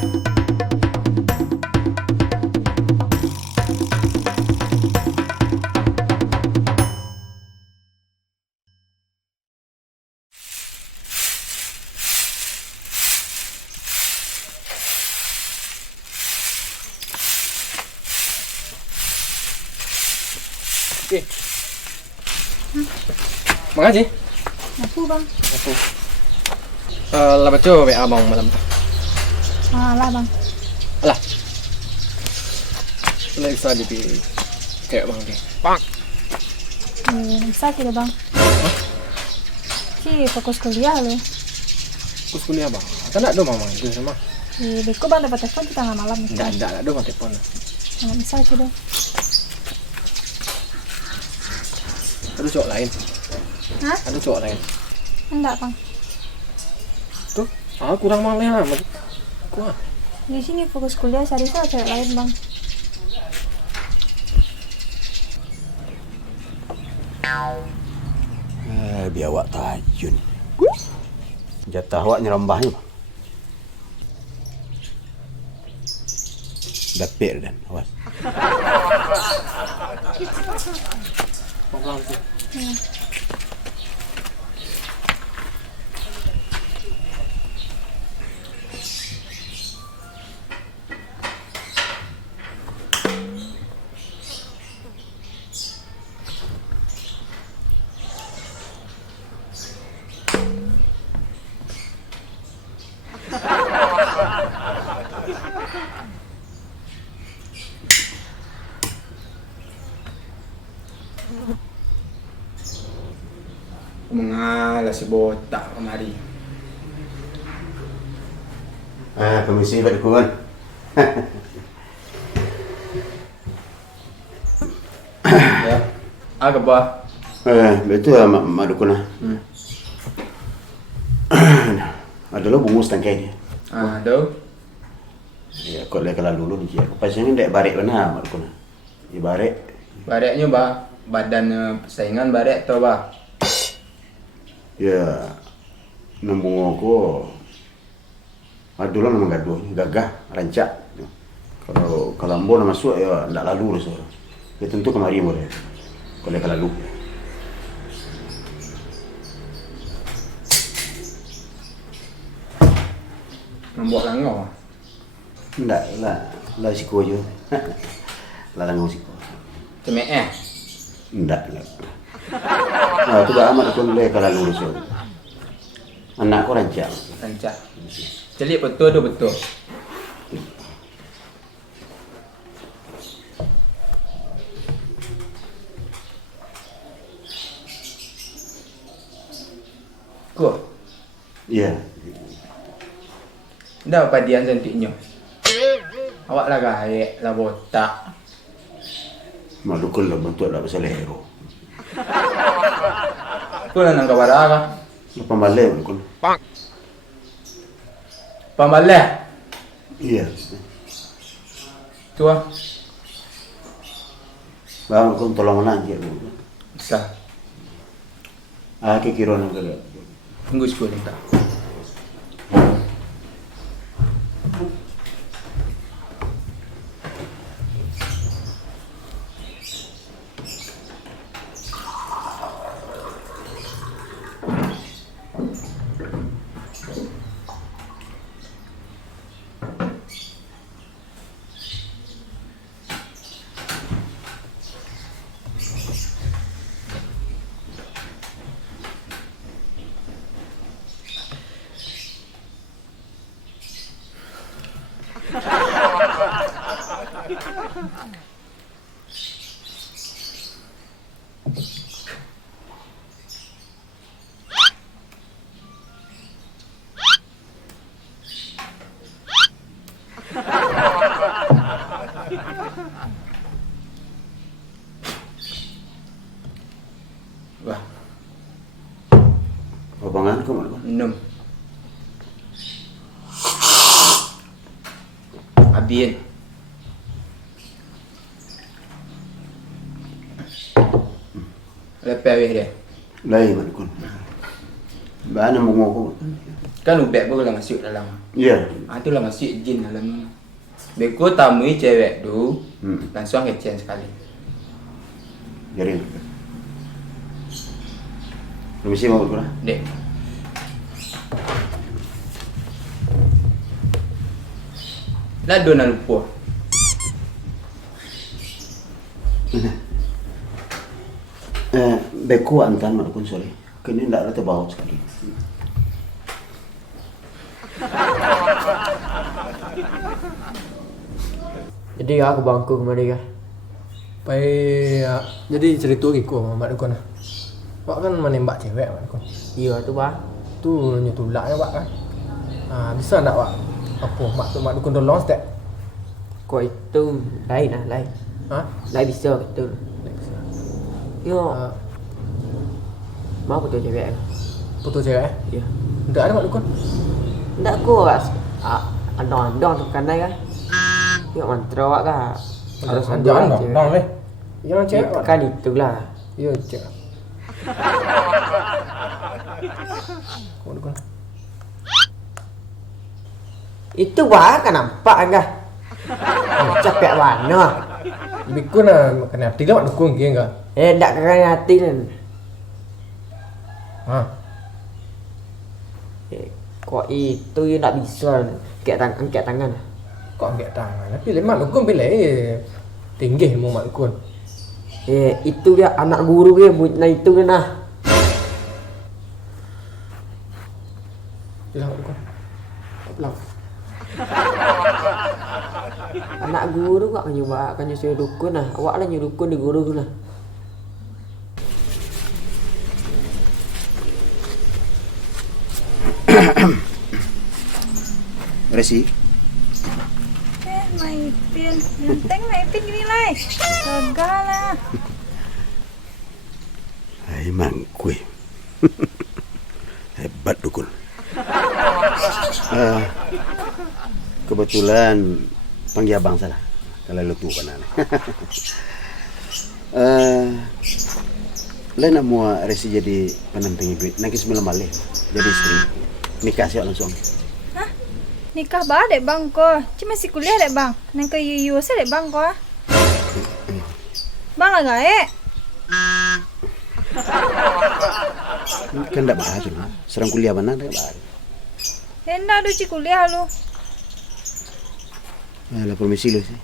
Okey. Makasih. Apa bang? Apa? Lah baca WA abang malam tu. Lah bang. Alah. Lagi sekali di kayak bang ni. Bang. Sakit dah bang. Ki fokus kuliah lo. Fokus kuliah bang. Tak nak do mama tu sama. Beko bang dapat telepon kita tengah malam. Tak do mati pun. Nggak bisa gitu. Ada cowok lain. Hah? Ada cowok lain. Enggak bang. Tuh, kurang malih lah. Kuah. Di sini fokus kuliah cari cewek lain bang. Biar awak tajun. Jatah awak nyerambahnya bang. Dapir dan awas. Pelan tu. Mengalah si botak kemari. Permisi Pak Dukungan. Ya. Apa? Betul lah Mak Dukungan. Adalah bungus tangkai dia. Tu. Ya, kau lihat kalau dulu dia. Pasangnya dek barik benar Mak Dukungan. Dia barik. Bareknya bah, badan persaingan barek tu bah. Ya, nembung aku. Adulah memang gaduh, gagah, rancak. Kalau ambo nak masuk ya ndak lalu lah seorang. Ya tentu kemari boleh. Kalau lalu. Membuat langau. Ndak lah siko je. Lah langau siko. Cemek Ndak lah. Tu dah amat aku boleh kalau lalu seorang. Anak aku rancak. Rancak. Celik betul tu betul. Kau, Ya. dah padian cantiknya. Awak lah gaek lah botak. Mak dukul lah bentuk dah pasal hero. Kau lah nang kabar apa? Lepas balik dukul. Pembalai. Iya. Tu ah. Bang kau tolong anak je. Bisa. Kira nak kalau. Tunggu sekolah tak. Wah, Abangan kau mana? 6. Abien. Lepas weh dia. Lain mana kau? Ba nambung aku. Kan ubek pun lah masuk dalam. Iya. Itulah masuk jin dalam. Beko tamui cewek tu, langsung kecen sekali. Jadi. Permisi mau berapa? Dek. Lah dona lupa. Beku antan mak dukun sore. Kini ndak ada terbawa sekali. Jadi aku bangku kemari kah? Jadi cerita gitu Mak Dukun. Pak kan menembak cewek Mak Dukun. Iya tu bang. Tu nyetulak ya Pak kan. Bisa enggak Pak? Apa Mak Dukun tolong setiap? Kau itu lain lah lain. Lain bisa gitu. Yo. Mau betul cewek. Putus cewek? Iya. Enggak ada Mak Dukun. Ndak aku andong tu kan kan. Yo mantra awak kah? Harus Jangan dong leh. Jangan Ya, cewek. kan itulah. Iya cewek. Mak Dukun. Itu wah kan nampak enggak? Capek mana? Bikun kena hati Mak Dukun gitu enggak? Ndak kena hati kan. Kok itu ya ndak bisa angkat tangan. Kok enggak tangan? Pilih Mak Dukun pilih tinggi mau Mak Dukun. Itu dia anak guru dia nah itu kan nah. Pilih Mak Dukun. Pelan. Anak guru kok kan nyusul dukun nah. Awak lah nyuruh dukun di guru tu lah. Resi. Maipin. Nyenteng Maipin gini lah. Gagal lah. Hai mangkui. Hebat dukun. Kebetulan panggil abang salah. Kalau lu tu kan. Lain nak mua Resi jadi penamping duit. Nanti 9 balik. Jadi istri. Nikah siap langsung. Nikah ba dek bang ko. Cuma masih kuliah dek bang. Nang ke UU saya dek bang ko. Bang lah gae. Kan tak bahas tu. Serang kuliah mana tak bahas. Hendak du ci kuliah lu. Alah permisi lu sih.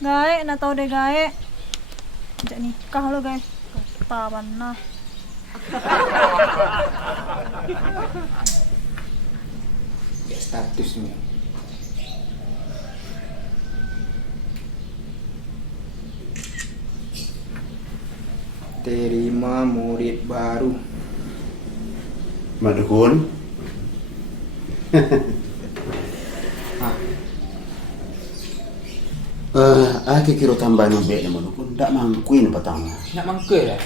Gae, nak tahu deh gae. Jak nikah lu guys. Kata mana? Status ni. Terima murid baru. Mak Dukun. Aku kira tambah nombek nama Dukun. Tak mangkuin petang. Nak mangkel lah.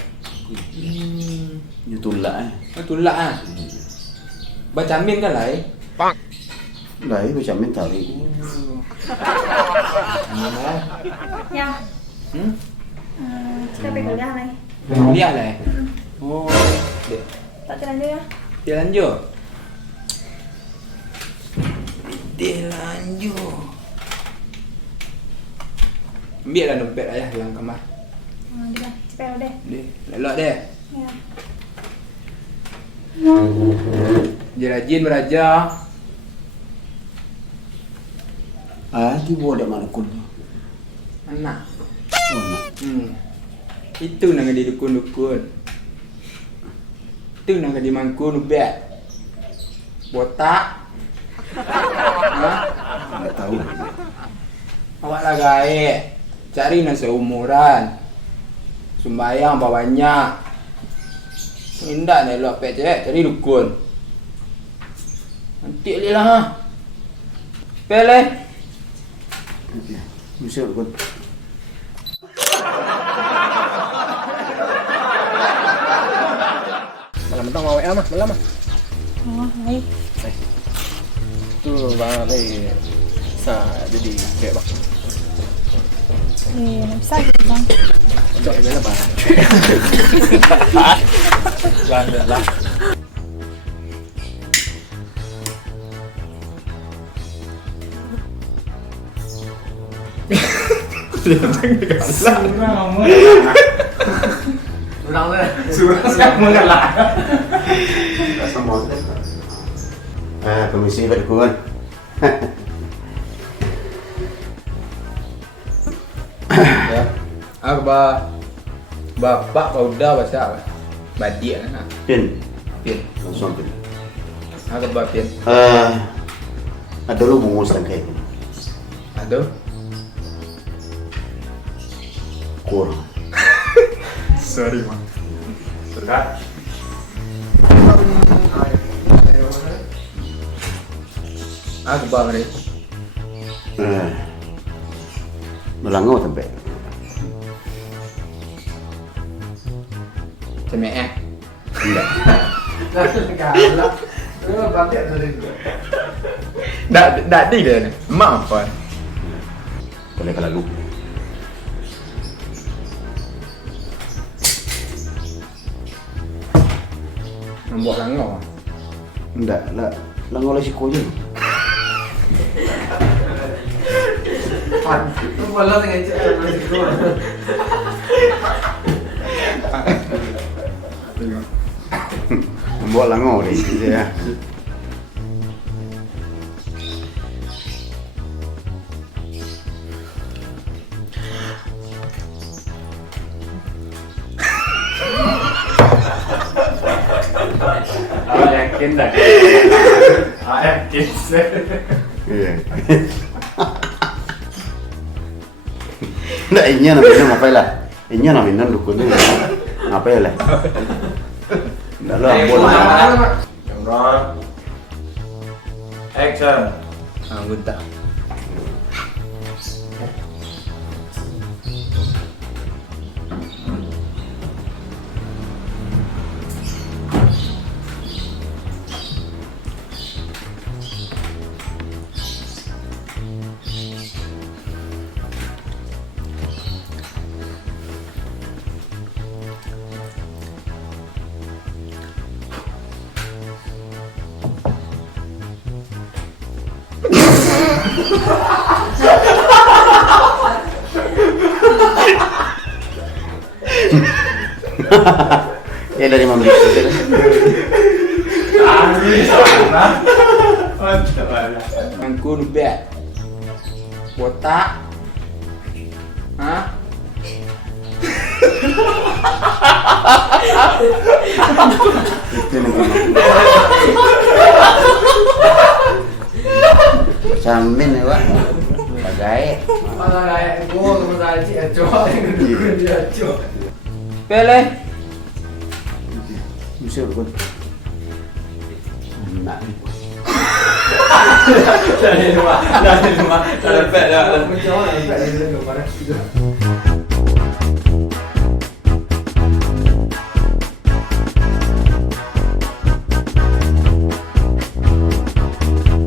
Nyutulak Betul lah. Baca amin kan lah Lai macam mental ni. Amin lah. Ya. Kita pergi kuliah lah. Kuliah lah Oh. Dek. Tak terlanjur ya. Dia lanjut. Dia lanjut. Ambil lah dompet ayah dalam kamar. Dia cepet deh. Dia, lelak dia. Ya. Dia rajin belajar. Dia bawa dak Mak Dukun tu. Anak. Oh, nak. Itu nama dia dukun-dukun. Itu nama dia mangkun ubek. Botak. Tak tahu. Awak lah gaek. Cari nasi umuran. Sembayang apa banyak. Indah ni elok pek cewek cari dukun. Nanti li lah. Pele. Okey. Mesti Dukun. Malam mentang mau WA mah, malam mah. Oh, baik. Tu bang lagi sa jadi cewek bang. Nak bisa ke bang? Cok bela bang. Bang lah. Ulang deh. Surah siapa mengalah. Semua. Permisi Pak Dukun. Ya. Aku bapak udah bahasa apa? Badia kan? Pin, Pin. langsung pin. Aku bapak pin. Ada lu bungkus kayak ini. Aduh. Kurang. Sorry bang. Terkat. Aku bapak ni. Melangau sampai. Cemek. Enggak. Dak di dia ni. Mak apa? Boleh kalau lu. Membuat langau. Enggak, lah. Langau lah siko je. Malah dengan cakap masih Membuat langau ni ya. Yakin dah. Yakin. Iya. Nggak, inya namanya ngapain lah? Inya namanya dukun tu ngapain lah? Nggak lah, boleh. Camera. Action. Anggota. Ya dari Mama Lisa. Aku nubet. Botak. Hah? Itu namanya. Samin ya, Pak. Bagai. Malah kayak gua teman saya cik cowok yang dia cowok. Pele. Bisa dukun. Nak. Dari rumah. Mencoba sampai dia pada.